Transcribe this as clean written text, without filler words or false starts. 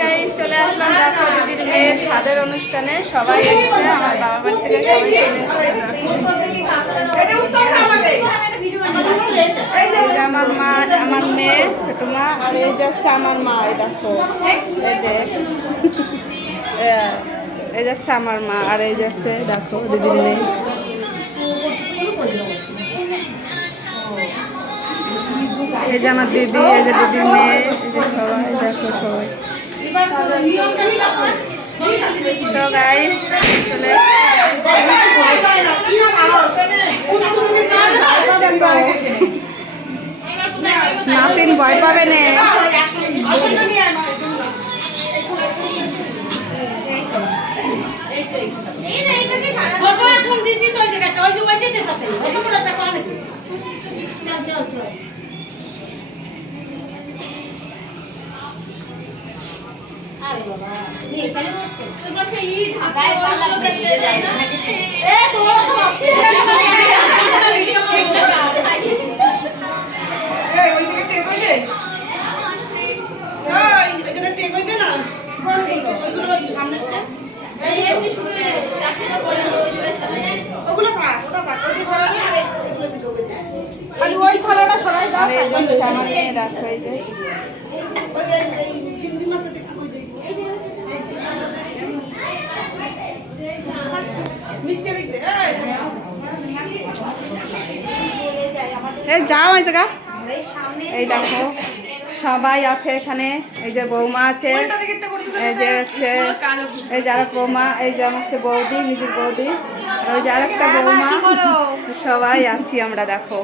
guys চলে আসলাম দেখো দিদির মেয়ের স্বাদের অনুষ্ঠানে সবাই এসেছে আমার বাবা বাড়ি থেকে সবাই চলে এসেছে আমার মা আমার মেয়ে ছোট মা আর এই যাচ্ছে আমার মা এই দেখো এই যাচ্ছে আমার মা আর এই যাচ্ছে দেখো দিদির মেয়ে এই যে আমার দিদি এই যে দিদির মেয়ে এই যে সবাই দেখো সবাই So guys, চলে নাতিন ভয় পাবে না আরে বাবা তুমি এখানে বসছো তোমার সেই ঢাকায় পাল্লা দেখতে যায় না এ তোরা তো ভিডিও এই ওইটা টেক হই দে এই এখানে টেক হই দে না ওইগুলো সামনেটা এই এমনি শুনে রাখতে তো পড়ে ওগুলো থাক ওটা থাক ওটা সরাই আরে এগুলো দিতে হবে খালি ওই থালাটা সরাই দাও এই যে আমার মেয়ে দেখো এই যে ওই এই চিংড়ি মাছ দেখো কই দেই মিষ্টি দেখতে এই যাও এই জায়গা এই দেখো সবাই আছে এখানে এই যে বৌমা আছে এই যে হচ্ছে এই যারা বৌমা এই যে আমার হচ্ছে বৌদি নিজের বৌদি ওই যে আরেকটা বৌমা সবাই আছি আমরা দেখো